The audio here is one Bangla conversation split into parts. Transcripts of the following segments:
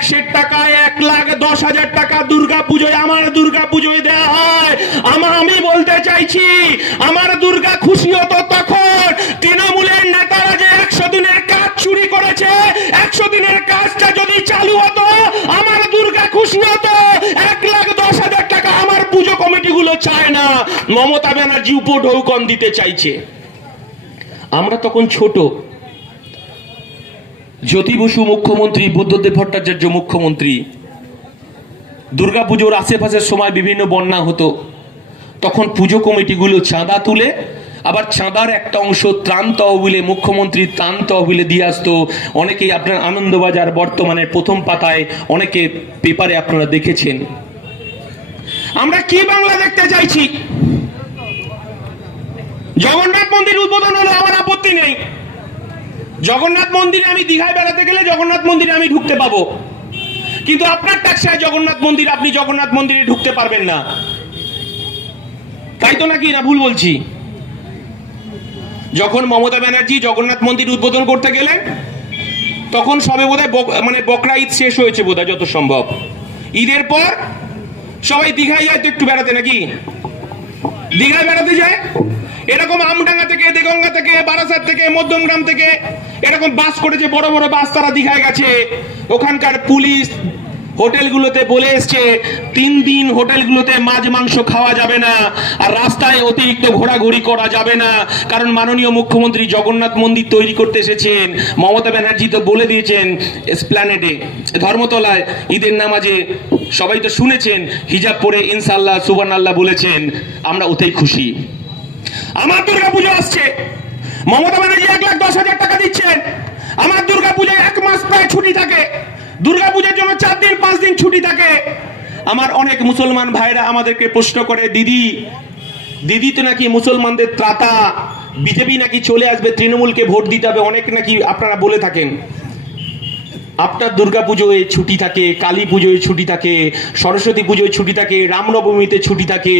এক সেট টাকায় 1,10,000 টাকা দুর্গা পুজোয়, আমার দুর্গা পুজোয় দেওয়া হয়। আমি বলতে চাইছি, আমার দুর্গা খুশি হতো তখন তৃণমূলের নেতারা যে 100 দিনের কাজ চুরি করেছে, 100 দিনের কাজটা যদি চালু হতো আমার দুর্গা খুশি হতো। 1,10,000 টাকা আমার পুজো কমিটিগুলো চায় না, মমতা ব্যানার্জি উপঢৌকন দিতে চাইছে। আমরা তখন ছোট, জ্যোতি বসু মুখ্যমন্ত্রী, বুদ্ধদেব ভট্টাচার্য মুখ্যমন্ত্রী। দুর্গাপুজোর আশেপাশের সময় বিভিন্ন বন্যা হতো, তখন পুজো কমিটিগুলো চাঁদা তুলে আবার চাঁদার একটা অংশ ত্রাণ তহবিলে, মুখ্যমন্ত্রী ত্রাণ তহবিলে দিয়ে আসতো। অনেকেই আপনার আনন্দবাজার বর্তমানের প্রথম পাতায়, অনেকে পেপারে আপনারা দেখেছেন। আমরা কি বাংলা দেখতে চাইছি? জগন্নাথ মন্দির উদ্বোধন হলো, আমার আপত্তি নেই। জগন্নাথ মন্দিরে আমি দীঘায় বেড়াতে গেলে জগন্নাথ মন্দিরে আমি ঢুকতে পাবো, কিন্তু আপনার টাক্সায় জগন্নাথ মন্দির, আপনি জগন্নাথ মন্দিরে ঢুকতে পারবেন না। তাই তো নাকি, না ভুল বলছি? যখন মমতা ব্যানার্জি জগন্নাথ মন্দির উদ্বোধন করতে গেলেন তখন সবে বোধহয় বকরা ঈদ শেষ হয়েছে বোধহয়, যত সম্ভব। ঈদের পর সবাই দীঘায় যায় তো একটু বেড়াতে, নাকি দীঘায় বেড়াতে যায়। এরকম আমডাঙ্গা থেকে, দেগঙ্গা থেকে, বারাসাত থেকে, মধ্যমগ্রাম থেকে এরকম বাস করেছে, বড় বড় বাস, তারা দীঘায় গেছে। ওখানকার পুলিশ হোটেলগুলোতে বলে এসছে 3 দিন হোটেলগুলোতে মাছ মাংস খাওয়া যাবে না, আর রাস্তায় অতিরিক্ত ঘোরাঘুরি করা যাবে না, কারণ মাননীয় মুখ্যমন্ত্রী জগন্নাথ মন্দির তৈরি করতে এসেছেন। মমতা ব্যানার্জি তো বলে দিয়েছেন এসপ্ল্যানেডে, ধর্মতলায় ঈদের নামাজে, সবাই তো শুনেছেন, হিজাব পরে ইনশাআল্লাহ সুবহানাল্লাহ বলেছেন। আমরা ওতেই খুশি। আমার দুর্গাপুজো আসছে, মমতা ব্যানার্জি 1,10,000 টাকা দিচ্ছেন। আমার দুর্গাপুজোয় 1 মাস প্রায় ছুটি থাকে, দুর্গাপুজোর জন্য 4 দিন 5 দিন ছুটি থাকে। আমার অনেক মুসলমান ভাইরা আমাদেরকে প্রশ্ন করে, দিদি তো নাকি মুসলমানদের ত্রাতা, বিজেপি নাকি চলে আসবে, তৃণমূলকে ভোট দিতে হবে, অনেক নাকি আপনারা বলে থাকেন। আপনার দুর্গাপুজোয় ছুটি থাকে, কালী পুজোয় ছুটি থাকে, সরস্বতী পুজোয় ছুটি থাকে, রামনবমীতে ছুটি থাকে।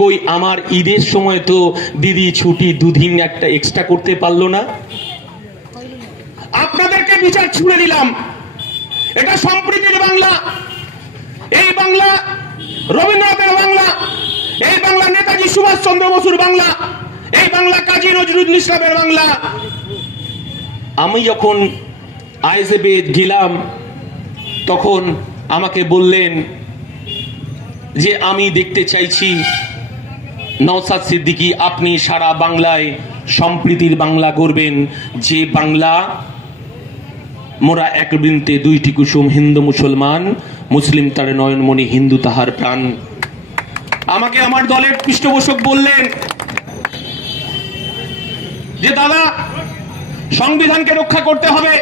কই আমার ঈদের সময় তো দিদি ছুটি 2 দিন একটা এক্সট্রা করতে পারলো না? আপনাদেরকে বিচার ছুড়ে দিলাম। এটা সম্প্রীতির বাংলা, এই বাংলা রবীন্দ্রনাথের বাংলা, এই বাংলা নেতাজি সুভাষ চন্দ্র বসুর বাংলা, এই বাংলা কাজী নজরুল ইসলামের বাংলা। আমি যখন আইএসএফে গেলাম তখন আমাকে বললেন যে আমি দেখতে চাইছি নওশাদ সিদ্দিকী, আপনি সারা বাংলায় সম্প্রীতির বাংলা গড়বেন, যে বাংলা মোরা এক বৃন্তে 2টি কুসুম, হিন্দু মুসলমান, মুসলিম তার নয়নমণি, হিন্দু তাহার প্রাণ। আমাকে আমার দলের পৃষ্ঠপোষক বললেন যে দাদা, সংবিধানকে রক্ষা করতে হবে।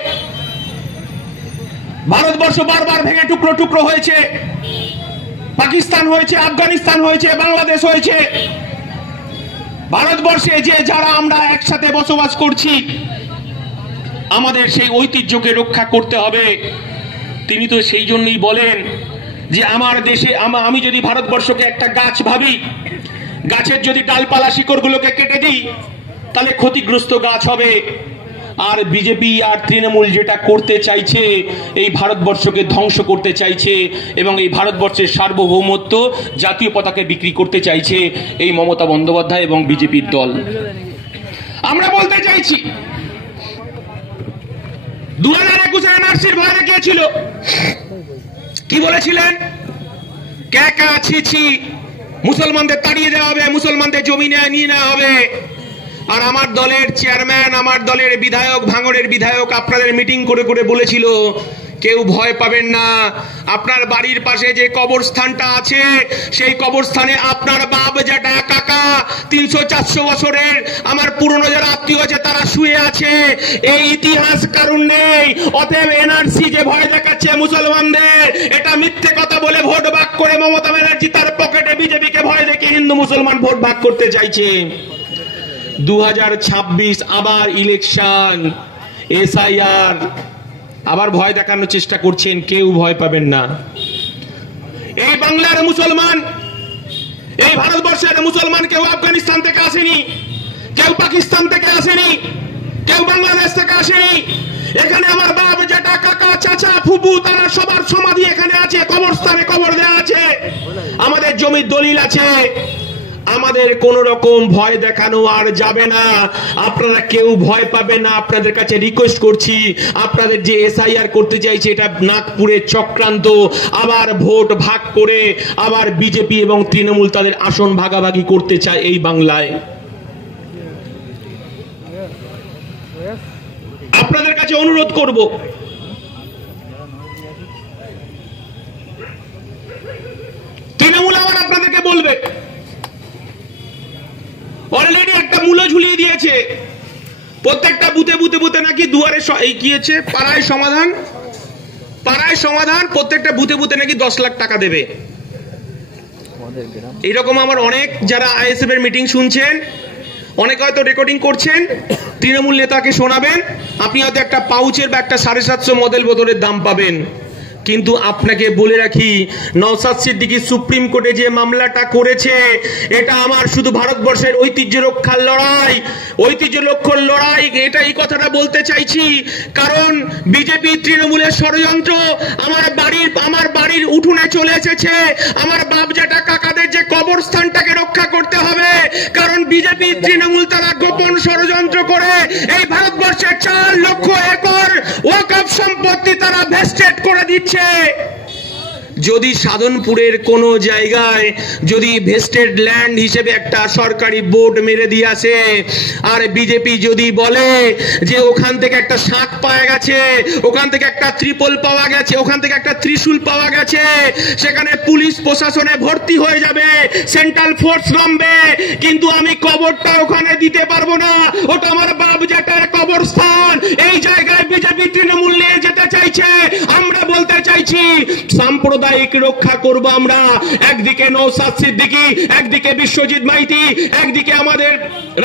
ভারতবর্ষ বারবার ভেঙে টুকরো টুকরো হয়েছে, পাকিস্তান হয়েছে, আফগানিস্তান হয়েছে, বাংলাদেশ হয়েছে। ভারতবর্ষে যে যারা আমরা একসাথে বসবাস করছি, আমাদের সেই ঐতিহ্যকে রক্ষা করতে হবে। তিনি তো সেই জন্যই বলেন যে আমার দেশে, আমি যদি ভারতবর্ষকে একটা গাছ ভাবি, গাছের যদি ডালপালা শিকড়গুলোকে কেটে দিই তাহলে ক্ষতিগ্রস্ত গাছ হবে। আর বিজেপি আর তৃণমূল যেটা করতে চাইছে, এই ভারতবর্ষকে ধ্বংস করতে চাইছে এবং এই ভারতবর্ষের সার্বভৌমত্ব, জাতীয় পতাকা বিক্রি করতে চাইছে এই মমতা বন্দ্যোপাধ্যায় এবং বিজেপির দল। আমরা বলতে চাইছি 2021 এনআরসির ভয় দেখিয়েছিল, কি বলেছিলেন? ক্যাকা ছিছি, মুসলমানদের তাড়িয়ে দেওয়া হবে, মুসলমানদের জমি নিয়ে নেওয়া হবে। আর আমার দলের চেয়ারম্যান, আমার দলের বিধায়ক, ভাঙড়ের বিধায়ক আপনাদের মিটিং করে করে বলেছিল কেউ ভয় পাবেন না, আপনার বাড়ির পাশে যে কবরস্থানটা আছে সেই কবরস্থানে আপনার বাপ জ্যাঠা কাকা 300-400 বছরের আমার পুরনো যারা আত্মীয় আছে তারা শুয়ে আছে, এই ইতিহাস কারণ নেই। অতএব এনআরসি যে ভয় দেখাচ্ছে মুসলমানদের, এটা মিথ্যে কথা বলে ভোট ভাগ করে মমতা ব্যানার্জি তার পকেটে বিজেপিকে ভয় দেখে হিন্দু মুসলমান ভোট ভাগ করতে চাইছে। 2026 আবার ইলেকশন, এসআইআর, আবার ভয় দেখানোর চেষ্টা করছেন। কেউ ভয় পাবেন না। এই বাংলার মুসলমান, এই ভারতবর্ষের মুসলমান কেউ আফগানিস্তান থেকে আসেনি, কেউ পাকিস্তান থেকে আসেনি, কেউ বাংলাদেশ থেকে আসেনি। এখানে আমার বাপ জেঠা কাকা চাচা ফুপু তারা সবার সমাধি এখানে আছে, কবরস্থানে কবর দেওয়া আছে, আমাদের জমির দলিল আছে। আমাদের কোন রকম ভয় দেখানো আর যাবে না, আপনারা কেউ ভয় পাবেন না। আপনাদের কাছে রিকোয়েস্ট করছি, আপনাদের যে এসআইআর করতে চাইছে এটা নাগপুরের চক্রান্ত, আবার ভোট ভাগ করে আবার বিজেপি এবং তৃণমূল তাদের আসন ভাগাভাগি করতে চায় এই বাংলায়। আপনাদের কাছে অনুরোধ করব, তৃণমূল আবার আপনাদেরকে বলবে, অলরেডি একটা মূল্য ঝুলিয়ে দিয়েছে, প্রত্যেকটা বুথে বুথে বুথে নাকি দুয়ারে এই কি আছে পাড়ায় সমাধান, প্রত্যেকটা বুথে বুথে নাকি 10 লাখ টাকা দেবে। এইরকম আমার অনেক যারা আইএসএফ এর মিটিং শুনছেন, অনেকে হয়তো রেকর্ডিং করছেন, তৃণমূল নেতাকে শোনাবেন, আপনি হয়তো একটা পাউচের বা একটা 750 মডেল বোতলের দাম পাবেন। কিন্তু আপনাকে বলে রাখি, নওশাদ সিদ্দিকী সুপ্রিম কোর্টে যে মামলাটা করেছে, এটা আমার শুধু ভারতবর্ষের ঐতিহ্য রক্ষার লড়াই, এটা এই কথাটা বলতে চাইছি। কারণ বিজেপি তৃণমূলের ষড়যন্ত্র আমার বাড়ির উঠোনে চলে এসেছে। আমার বাপ জেঠা কাকাদের যে কবরস্থানটাকে রক্ষা করতে হবে, কারণ বিজেপি তৃণমূল তারা গোপন ষড়যন্ত্র করে এই ভারতবর্ষের 4 লক্ষ একর ওয়াকফ সম্পত্তি তারা ভেস্টেড করে দিচ্ছে। যদি সাধনপুরের কোন জায়গায় যদি ভেস্টেড ল্যান্ড হিসেবে একটা সরকারি বোর্ড মেরে দিয়ে আসে, আর বিজেপি যদি বলে যে ওখান থেকে একটা শাঁখ পাওয়া গেছে, ওখান থেকে একটা ত্রিপল পাওয়া গেছে, ওখান থেকে একটা ত্রিশূল পাওয়া গেছে, সেখানে পুলিশ প্রশাসনে ভর্তি হয়ে যাবে, সেন্ট্রাল ফোর্স নামবে, কিন্তু আমি কবরটা ওখানে দিতে পারবো না, ওটা আমার বাপ জেঠার কবরস্থান। এই জায়গায় বিজেপি তৃণমূল নিয়ে যেতে চাইছে। আমরা বলতে চাইছি, সাম্প্রদায়িক রক্ষা করব আমরা। একদিকে নওশাদ সিদ্দিকী, একদিকে বিশ্বজিৎ মাইতি, একদিকে আমাদের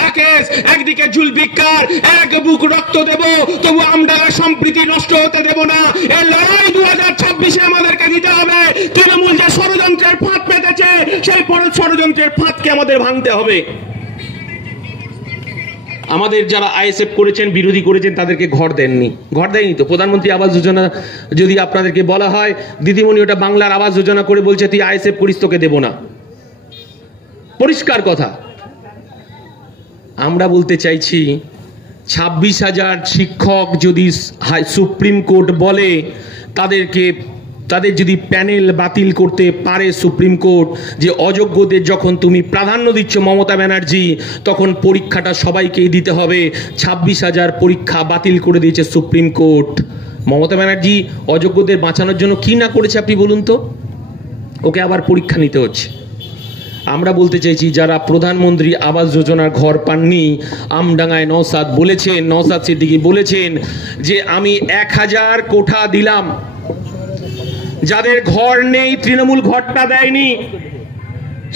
রাকেশ, একদিকে জুলফিকার, এক বুক রক্ত দেব, তবু আমরা সম্প্রীতি নষ্ট হতে দেব না। এই লড়াই 2026-এ আমাদেরকে দিতে হবে। তৃণমূল যে ষড়যন্ত্রের ফাঁদ পেতেছে, সেই ষড়যন্ত্রের ফাঁদকে আমাদের ভাঙতে হবে। আমাদের যারা আইএসএফ করেছেন, বিরোধী করেছেন, তাদেরকে ঘর দেয়নি তো। প্রধানমন্ত্রী আবাস যোজনা যদি আপনাদেরকে বলা হয়, দিদিমণি ওটা বাংলার আবাস যোজনা করে বলছে তুই আইএসএফ করিস, তোকে দেব না, পরিষ্কার কথা। আমরা বলতে চাইছি, 26,000 শিক্ষক যদি সুপ্রিম কোর্ট বলে তাদের যদি প্যানেল বাতিল করতে পারে সুপ্রিম কোর্ট, যে অযোগ্যদের যখন তুমি প্রাধান্য দিচ্ছ মমতা ব্যানার্জি, তখন পরীক্ষাটা সবাইকেই দিতে হবে। 26,000 পরীক্ষা বাতিল করে দিয়েছে সুপ্রিম কোর্ট। মমতা ব্যানার্জি অযোগ্যদের বাঁচানোর জন্য কি না করেছে আপনি বলুন তো? ওকে আবার পরীক্ষা নিতে হচ্ছে। আমরা বলতে চাইছি, যারা প্রধানমন্ত্রী আবাস যোজনার ঘর পাননি, আমডাঙ্গায় নওশাদ সিদ্দিকী বলেছেন যে আমি 1000 কোঠা দিলাম। যাদের ঘর নেই, তৃণমূল ঘরটা দেয়নি,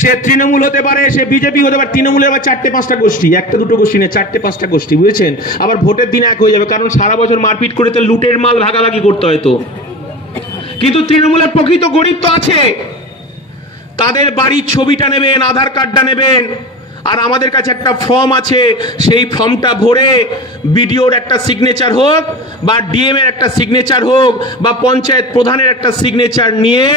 সে তৃণমূল হতে পারে, সে বিজেপি হতে পারে। তৃণমূলের আবার 4-5টা গোষ্ঠী, 1-2 গোষ্ঠী নেই, 4-5টা গোষ্ঠী, বুঝেছেন? আবার ভোটের দিন এক হয়ে যাবে, কারণ সারা বছর মারপিট করে তো লুটের মাল ভাগাভাগি করতে হয় তো। কিন্তু তৃণমূলের প্রকৃত গরিব তো আছে, তাদের বাড়ির ছবিটা নেবেন, আধার কার্ডটা নেবেন, আর আমাদের কাছে একটা ফর্ম আছে, সেই ফর্মটা ভরে বিডিওর একটা সিগনেচার হোক, বা ডিএম এর একটা সিগনেচার হোক, বা পঞ্চায়েত প্রধানের একটা সিগনেচার নিয়ে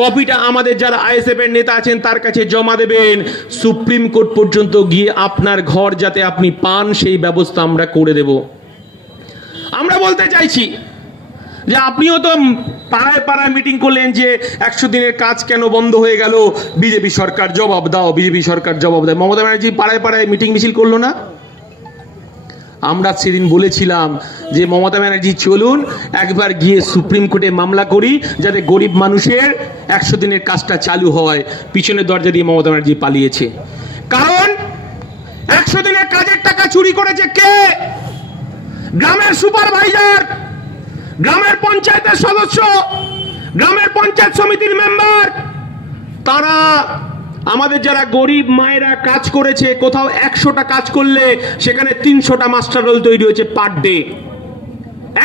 কপিটা আমাদের যারা আইএসএফ এর নেতা আছেন তার কাছে জমা দেবেন। সুপ্রিম কোর্ট পর্যন্ত গিয়ে আপনার ঘর যাতে আপনি পান, সেই ব্যবস্থা আমরা করে দেব। আমরা বলতে চাইছি যে আপনিও তো পাড়ায় পাড়ায় মিটিং করলেন যে 100 দিনের কাজ কেন বন্ধ হয়ে গেল, বিজেপি সরকার জবাব দাও, বিজেপি সরকার জবাব দেয়। মমতা ব্যানার্জি পাড়ায় পাড়ায় মিটিং মিছিল করলো না? আমরা সেদিন বলেছিলাম যে মমতা ব্যানার্জি চলুন একবার গিয়ে সুপ্রিম কোর্টে মামলা করি, যাতে গরিব মানুষের 100 দিনের কাজটা চালু হয়। পিছনের দরজা দিয়ে মমতা ব্যানার্জি পালিয়েছে। কারণ 100 দিনের কাজের টাকা চুরি করেছে কে? গ্রামের সুপারভাইজার, গ্রামের পঞ্চায়েতের সদস্য, গ্রামের পঞ্চায়েত সমিতির মেম্বার। তারা আমাদের যারা গরিব মায়েরা কাজ করেছে, কোথাও 100টা কাজ করলে সেখানে 300টা মাস্টার রোল তৈরি হয়েছে পার ডে।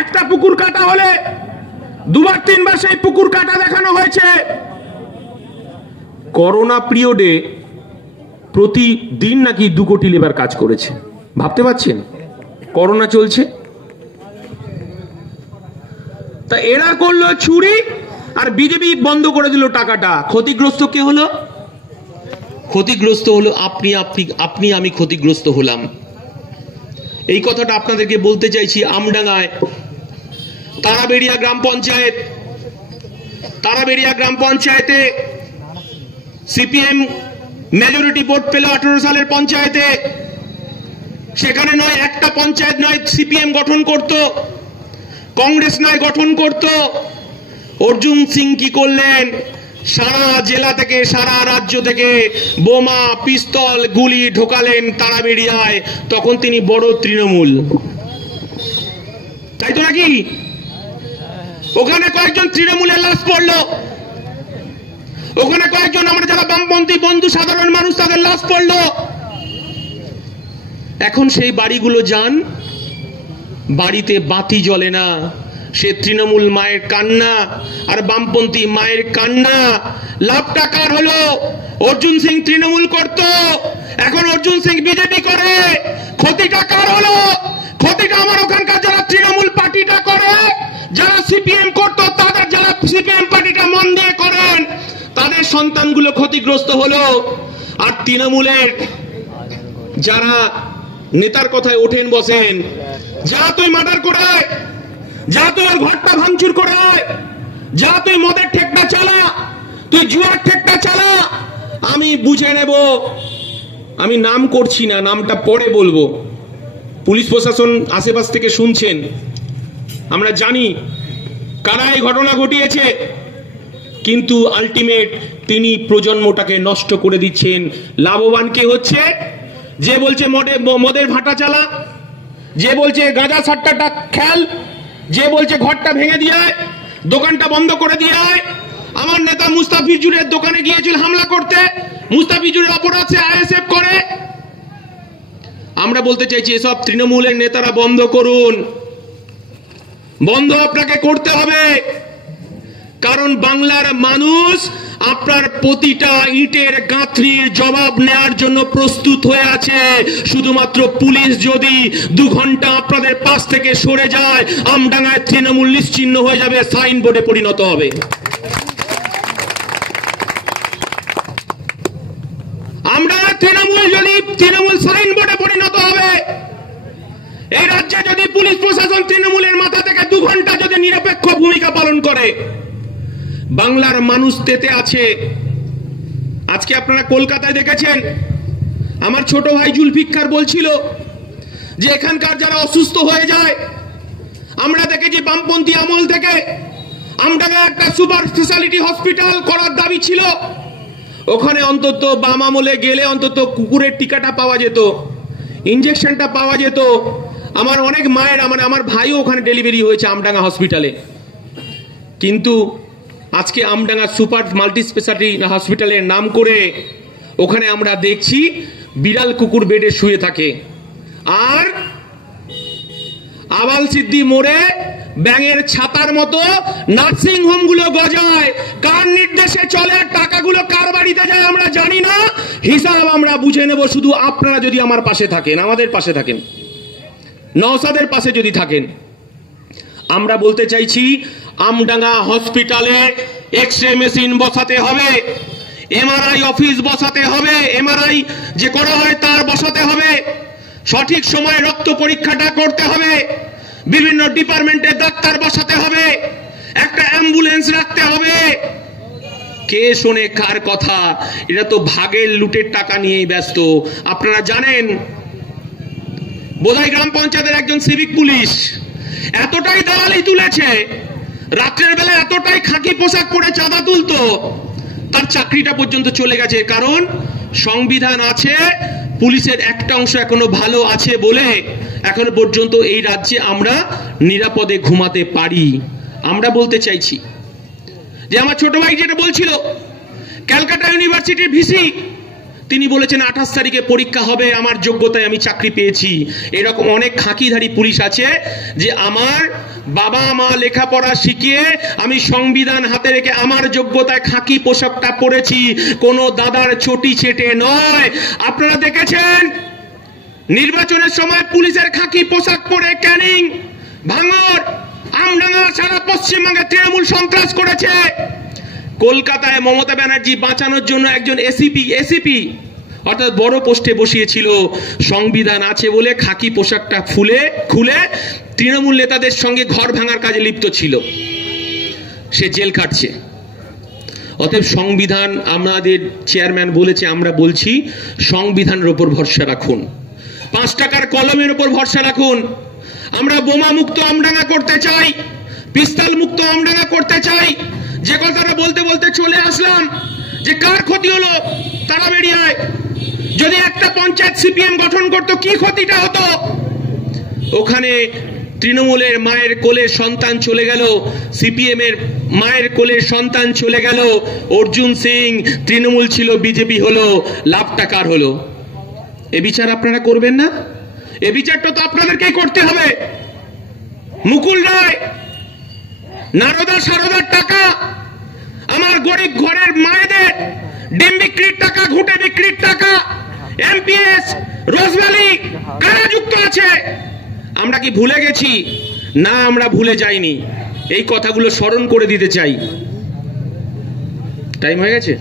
একটা পুকুর কাটা হলে 2-3বার সেই পুকুর কাটা দেখানো হয়েছে। করোনা পিরিয়ডে প্রতিদিন নাকি 2 কোটি লেবার কাজ করেছে। ভাবতে পারছেন? করোনা চলছে, তা এরা করলো চুরি আর বিজেপি বন্ধ করে দিল টাকাটা। ক্ষতিগ্রস্ত কে হলো? ক্ষতিগ্রস্ত হলো আপনি আমি ক্ষতিগ্রস্ত হলাম। এই কথাটা আপনাদেরকে বলতে চাইছি। আমডাঙ্গায় তারাবেড়িয়া গ্রাম পঞ্চায়েতে সিপিএম মেজরিটি ভোট পেল 18 সালের পঞ্চায়েতে। সেখানে নয় একটা পঞ্চায়েত নয় সিপিএম গঠন করত, কংগ্রেস নয় গঠন করত। অর্জুন সিং কি করলেন? সারা জেলা থেকে সারা রাজ্য থেকে বোমা পিস্তল গুলি ঢোকালেন তারাবেড়িয়ায়। তখন তিনি বড় তৃণমূল, তাই তো নাকি? ওখানে কয়েকজন তৃণমূলের লাশ পড়লো, ওখানে কয়েকজন আমরা যারা বামপন্থী বন্ধু সাধারণ মানুষ তাদের লাশ পড়লো। এখন সেই বাড়িগুলো যান, বাড়িতে বাতি জ্বলে না। সে তৃণমূল মায়ের কান্না আর বামপন্থী মায়ের কান্না। লাভটা কার হলো? অর্জুন সিং তৃণমূল করত, এখন অর্জুন সিং বিজেপি করে। ক্ষতিটা কার হলো? ক্ষতিটা আমার ওখানকার যারা তৃণমূল পার্টিটা করে, যারা সিপিএম করত, তাদের যারা সিপিএম পার্টিটা মন দিয়ে করেন তাদের সন্তানগুলো ক্ষতিগ্রস্ত হলো। আর তৃণমূলের যারা নেতার কথায় ওঠেন বসেন, যা তুই মার্ডার করে, যা তুই ওর ঘরটা ভাঙচুর করে, যা তুই মদের ঠেকটা চালা, তুই জুয়ার ঠেকটা চালা, আমি বুঝে নেব। আমি নাম করছি না, নামটা পরে বলবো। পুলিশ প্রশাসন আশেপাশ থেকে শুনছেন, আমরা জানি কারা এই ঘটনা ঘটিয়েছে, কিন্তু আলটিমেট তিনি প্রজন্মটাকে নষ্ট করে দিচ্ছেন। লাভবান কে হচ্ছে? যে বলছে মদের ভাটা চালা, যে বলছে গাঁজা সাট্টাটা খেল, যে বলছে ঘরটা ভেঙে দিয়ে দোকানটা বন্ধ করে দিয়ে। আমার নেতা মুস্তাফিজুরের দোকানে গিয়েছিল হামলা করতে, মুস্তাফিজুরের অপরাধ সে আইএসএফ করে। আমরা বলতে চাইছি এসব তৃণমূলের নেতারা বন্ধ করুন, বন্ধ আপনাকে করতে হবে। কারণ বাংলার মানুষ আপনার প্রতিটা ইটের গাঁথরির জবাব নেওয়ার জন্য প্রস্তুত হয়ে আছে। শুধুমাত্র পুলিশ যদি 2 ঘন্টা আপনাদের পাশ থেকে সরে যায়, আমডাঙ্গায় তৃণমূল নিশ্চিহ্ন হয়ে যাবে, সাইনবোর্ডে পরিণত হবে। আমডাঙ্গায় তৃণমূল সাইনবোর্ডে পরিণত হবে। এই রাজ্যে যদি পুলিশ প্রশাসন তৃণমূলের মাথা থেকে 2 ঘন্টা যদি নিরপেক্ষ ভূমিকা পালন করে, বাংলার মানুষ তেতে আছে। আজকে আপনারা কলকাতায় দেখেছেন, আমার ছোট ভাই জুলফিকার বলছিল যে এখানকার যারা অসুস্থ হয়ে যায়, আমরা দেখেছি বামপন্থী আমল থেকে আমডাঙ্গায় একটা সুপার স্পেশালিটি হসপিটাল করার দাবি ছিল। ওখানে অন্তত বাম আমলে গেলে অন্তত কুকুরের টিকাটা পাওয়া যেত, ইঞ্জেকশনটা পাওয়া যেত। আমার অনেক মায়ের, আমার ভাইও ওখানে ডেলিভারি হয়েছে আমডাঙ্গা হসপিটালে। কিন্তু আজকে আমডাঙ্গা সুপার মাল্টি স্পেশালিটি হসপিটালের নাম করে ওখানে আমরা দেখছি বিড়াল কুকুর বেডে শুয়ে থাকে, আর আবাল সিদ্ধি মোড়ে ব্যাঙের ছাতার মতো নার্সিং হোম গুলো গজায়। কার নির্দেশে চলে, টাকাগুলো কার বাড়িতে যায় আমরা জানি না, হিসাব আমরা বুঝে নেব শুধু আপনারা যদি আমার পাশে থাকেন, আমাদের পাশে থাকেন, নওশাদের পাশে যদি থাকেন। আমরা বলতে চাইছি আমডাঙ্গা হসপিটালে এক্সরে মেশিন বসাতে হবে, এমআরআই অফিস বসাতে হবে, এমআরআই যে করা হয় তার বসাতে হবে, সঠিক সময়ে রক্ত পরীক্ষাটা করতে হবে, বিভিন্ন ডিপার্টমেন্টের ডাক্তার বসাতে হবে, একটা অ্যাম্বুলেন্স রাখতে হবে। কে শোনে কার কথা? এটা তো ভাগের লুটের টাকা নিয়েই ব্যস্ত। আপনারা জানেন বোধাই গ্রাম পঞ্চায়েতের একজন সিভিক পুলিশ এতটাই দালালি তুলেছে, রাত্রের বেলা এতটাই খাকি পোশাক পরে চাঁদা তুলতো, তার চাকরিটা পর্যন্ত চলে গেছে। কারণ সংবিধান আছে, পুলিশের একটা অংশ এখনো ভালো আছে বলে এখনো পর্যন্ত এই রাজ্যে আমরা নিরাপদে ঘুমাতে পারি। আমরা বলতে চাইছি যে আমার ছোট ভাই যেটা বলছিল, ক্যালকাটা ইউনিভার্সিটির ভিসি তিনি বলেছেন 28 তারিখে পরীক্ষা হবে, আমার যোগ্যতায় আমি চাকরি পেয়েছি। এরকম অনেক খাকিধারী পুলিশ আছে যে আমার বাবা মা লেখাপড়া শিখিয়ে আমি সংবিধান হাতে রেখে আমার যোগ্যতায় খাকি পোশাকটা পরেছি, কোনো দাদার চটি চেটে নয়। আপনারা দেখেছেন নির্বাচনের সময় পুলিশের খাকি পোশাক পরে ক্যানিং, ভাঙড়, আমডাঙ্গা সারা পশ্চিমবঙ্গে তৃণমূল সন্ত্রাস করেছে। কলকাতায় মমতা ব্যানার্জি বাঁচানোর জন্য একজন এসিপি অর্থাৎ বড় পোস্টে বসিয়েছিল। সংবিধান আছে বলে খাকি পোশাকটা খুলে তৃণমূল নেতাদের সঙ্গে ঘর ভাঙার কাজে লিপ্ত ছিল, সে জেল খাটছে। অতএব সংবিধান, আমাদের চেয়ারম্যান বলেছে, আমরা বলছি সংবিধানের উপর ভরসা রাখুন, 5 টাকার কলমের উপর ভরসা রাখুন। আমরা বোমা মুক্ত আমডাঙ্গা করতে চাই, পিস্তল মুক্ত আমডাঙ্গা করতে চাই। যে কথাটা বলতে বলতে চলে আসলাম যে কার ক্ষতি হলো তারাবেড়িয়ায়। যদি একটা পঞ্চায়েত সিপিএম গঠন করত কি ক্ষতিটা হতো? ওখানে তৃণমূলের মায়ের কোলে সন্তান চলে গেল, সিপিএম এর মায়ের কোলে সন্তান চলে গেল। অর্জুন সিং তৃণমূল ছিল, বিজেপি হলো, লাভটা কার হলো? এ বিচার আপনারা করবেন না? এ বিচারটা তো আপনাদেরকেই করতে হবে। মুকুল রায়, নারদা সারদার টাকা, আমার গরিব ঘরের মায়েদের ডিম বিক্রির টাকা, ঘুঁটে বিক্রির টাকা, এমপিএস, রোজভ্যালি কারা যুক্ত আছে? আমরা কি ভুলে গেছি? না, আমরা ভুলে যাইনি। এই কথাগুলো স্মরণ করে দিতে চাই। টাইম হয়ে গেছে?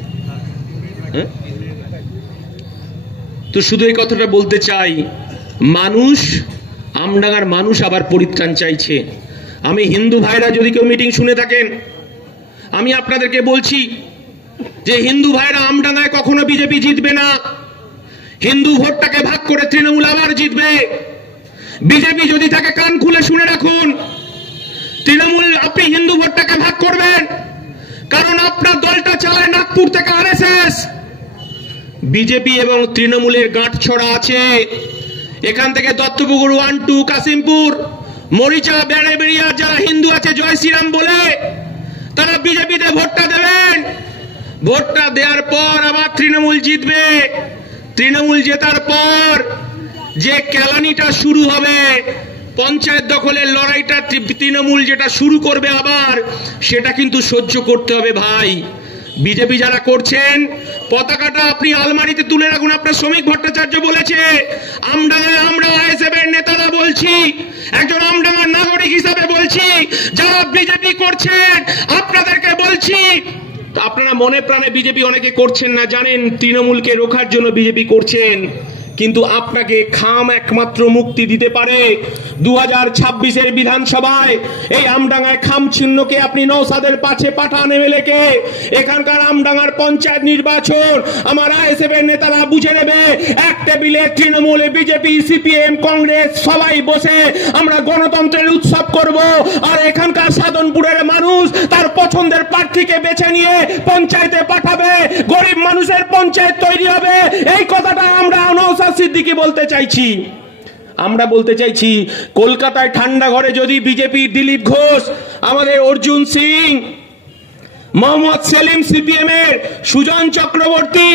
তো শুধু এই কথাটা বলতে চাই, মানুষ, আমডাঙ্গার মানুষ আবার পরিত্রাণ চাইছে। আমি হিন্দু ভাইরা যদি কেউ মিটিং শুনে থাকেন, আমি আপনাদেরকে বলছি যে হিন্দু ভাইরা আমডাঙ্গায় কখনো বিজেপি জিতবে না। হিন্দু ভোটটাকে ভাগ করে তৃণমূল আবার জিতবে। বিজেপি যদি থাকে কান খুলে শুনে রাখুন, তৃণমূল, আপনি হিন্দু ভোটটাকে ভাগ করবেন, কারণ আপনার দলটা চালায় নাগপুর থেকে আরএসএস। বিজেপি এবং তৃণমূলের গাঁটছড়া আছে। এখান থেকে দত্তপুকুর 1, 2, কাশিমপুর, মরিচা, বেড়াবেড়িয়া যারা হিন্দু আছে জয় শ্রীরাম বলে, তারা বিজেপিতে ভোটটা দেবেন। ভোটটা দেওয়ার পর আবার তৃণমূল জিতবে। তৃণমূল জেতার পর যে কেলানিটা শুরু হবে, পঞ্চায়েত দখলের লড়াইটা তৃণমূল যেটা শুরু করবে আবার, সেটা কিন্তু সহ্য করতে হবে ভাই। বিজেপি যারা করছেন, পতাকাটা আপনি আলমারিতে তুলে রাখুন। আপনার শ্রমিক ভট্টাচার্য বলেছে, আমডাঙ্গায় আমরা আইএসএফ এর নেতারা বলছি, একজন আমডাঙ্গার নাগরিক হিসাবে বলছি, যারা বিজেপি করছেন আপনাদেরকে বলছি, আপনারা মনে প্রাণে বিজেপি অনেকে করছেন না, জানেন তৃণমূলকে রোখার জন্য বিজেপি করছেন, কিন্তু আপনাকে খাম একমাত্র মুক্তি দিতে পারে 2026-এর বিধানসভায়। এই আমডাঙ্গায় খাম চিহ্নকে আপনি নওশাদের পাশে পাঠান এমএলএকে। এখানকার আমডাঙ্গার পঞ্চায়েত নির্বাচন আমার আইএসএফ এর নেতারা বুঝে নেবে। এক টেবিলে তৃণমূল, বিজেপি, সিপিএম, কংগ্রেস সবাই বসে আমরা গণতন্ত্রের উৎসব করব। আর এখানকার সাধনপুরের মানুষ তার পছন্দের প্রার্থীকে বেছে নিয়ে পঞ্চায়েতে পাঠাবে, গরিব মানুষের পঞ্চায়েত তৈরি হবে। এই কথাটা আমরা সিদ্দিকি বলতে চাইছি। আমরা বলতে চাইছি, কলকাতায় ঠান্ডা ঘরে যদি বিজেপি দিলীপ ঘোষ, আমাদের অর্জুন সিং, মোহাম্মদ সেলিম সিপিএম এর, সুজন চক্রবর্তী,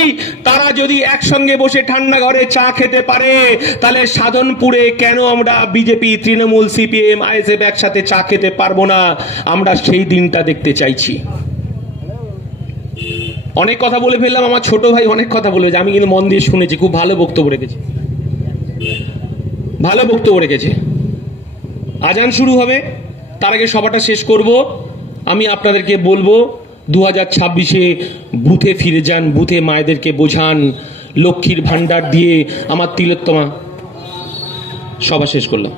তারা যদি একসঙ্গে বসে ঠান্ডা ঘরে চা খেতে পারে, তাহলে সাধনপুরে কেন আমরা বিজেপি, তৃণমূল, সিপিএম, আইএসএফ একসাথে চা খেতে পারবো না? আমরা সেই দিনটা দেখতে চাইছি। অনেক কথা বলে ফেললাম, আমার ছোট ভাই অনেক কথা বলেছে, আমি কিন্তু মন দিয়ে শুনেছি। খুব ভালো বক্তব্য রেখেছে, ভালো বক্তব্য রেখেছে। আজান শুরু হবে, তার আগে সভাটা শেষ করব। আমি আপনাদেরকে বলবো 2026-এ বুথে ফিরে যান, বুথে মায়েদেরকে বোঝান, লক্ষ্মীর ভান্ডার দিয়ে আমার তিলোত্তমা। সভা শেষ করলাম।